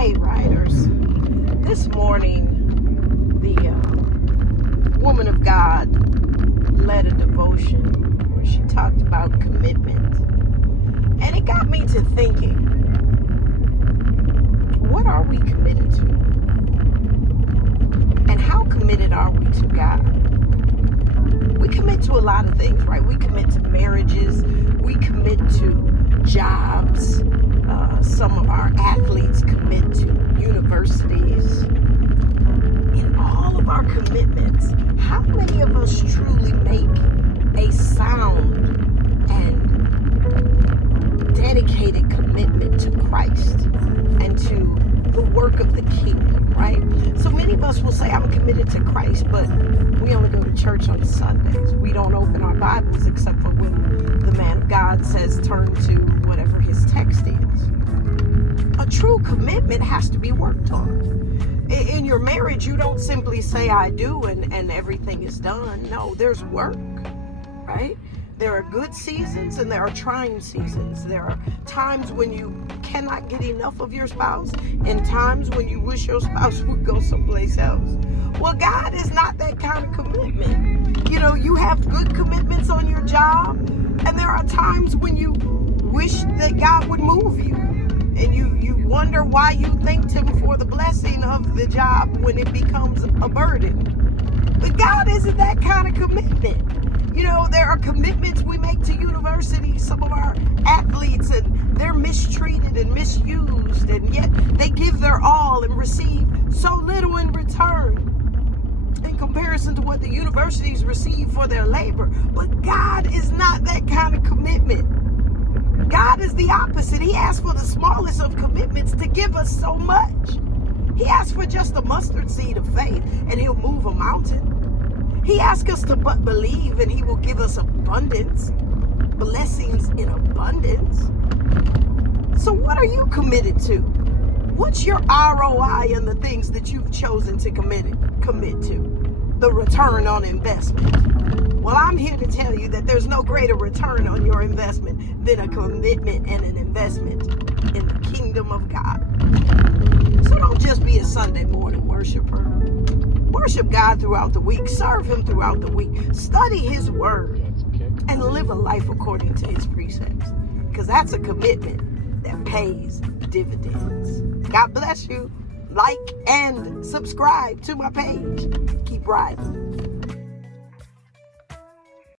Hey, riders. This morning, the woman of God led a devotion where she talked about commitment. And it got me to thinking, what are we committed to? And how committed are we to God? We commit to a lot of things, right? We commit to marriages. We commit to jobs. Some of our athletes commit to universities. In all of our commitments, how many of us truly make a sound and dedicated commitment to Christ and to the work of the kingdom, right? So many of us will say, I'm committed to Christ, but we only go to church on Sundays. We don't open our Bibles except for when the man of God says turn to whatever his text is. A true commitment has to be worked on. In your marriage, you don't simply say I do and everything is done. No, there's work, right? There are good seasons and there are trying seasons. There are times when you cannot get enough of your spouse and times when you wish your spouse would go someplace else. Well, God is not that kind of commitment. You know, you have good commitments on your job, and there are times when you wish that God would move you. And you wonder why you thanked him for the blessing of the job when it becomes a burden. But God isn't that kind of commitment. You know, there are commitments we make to universities, some of our athletes, and they're mistreated and misused, and yet they give their all and receive so little in return in comparison to what the universities receive for their labor. But God is not that kind of commitment. God is the opposite. He asks for the smallest of commitments to give us so much. He asks for just a mustard seed of faith and he'll move a mountain. He asks us to but believe and he will give us abundance, blessings in abundance. So what are you committed to? What's your ROI on the things that you've chosen to commit to? The return on investment. Well, I'm here to tell you that there's no greater return on your investment than a commitment and an investment in the kingdom of God. So don't just be a Sunday morning worshiper. Worship God throughout the week. Serve him throughout the week. Study his word and live a life according to his precepts. Because that's a commitment that pays dividends. God bless you. Like and subscribe to my page. Keep riding.